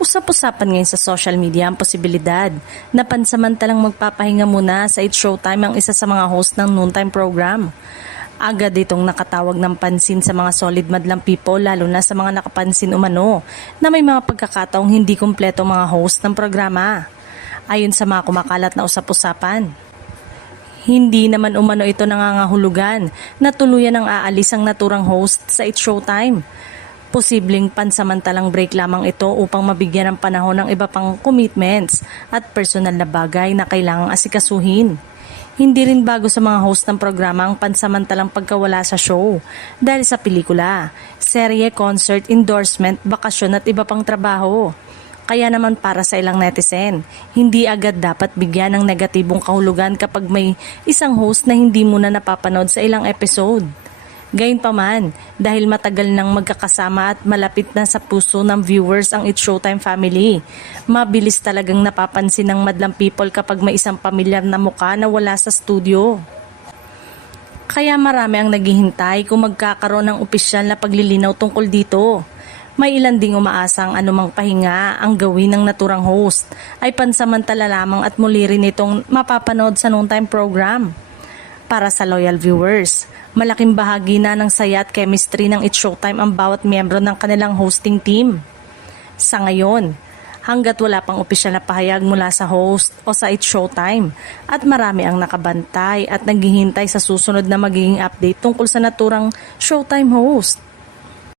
Usap-usapan ngayon sa social media ang posibilidad na pansamantalang magpapahinga muna sa It's Showtime ang isa sa mga host ng noontime program. Agad itong nakatawag ng pansin sa mga solid madlang people, lalo na sa mga nakapansin umano na may mga pagkakataong hindi kumpleto mga host ng programa. Ayon sa mga kumakalat na usap-usapan, hindi naman umano ito nangangahulugan na tuluyan ang aalis ang naturang host sa It's Showtime. Posibleng pansamantalang break lamang ito upang mabigyan ng panahon ng iba pang commitments at personal na bagay na kailangang asikasuhin. Hindi rin bago sa mga host ng programa ang pansamantalang pagkawala sa show dahil sa pelikula, serye, concert, endorsement, bakasyon at iba pang trabaho. Kaya naman para sa ilang netizen, hindi agad dapat bigyan ng negatibong kahulugan kapag may isang host na hindi muna napapanood sa ilang episode. Gayunpaman, dahil matagal nang magkakasama at malapit na sa puso ng viewers ang It's Showtime family, mabilis talagang napapansin ng madlang people kapag may isang pamilyar na mukha na wala sa studio. Kaya marami ang naghihintay kung magkakaroon ng opisyal na paglilinaw tungkol dito. May ilan ding umaasang anumang pahinga ang gawin ng naturang host ay pansamantala lamang at muli rin itong mapapanood sa noontime program. Para sa loyal viewers, malaking bahagi na ng saya at chemistry ng It's Showtime ang bawat miyembro ng kanilang hosting team. Sa ngayon, hanggat wala pang opisyal na pahayag mula sa host o sa It's Showtime at marami ang nakabantay at naghihintay sa susunod na magiging update tungkol sa naturang Showtime host.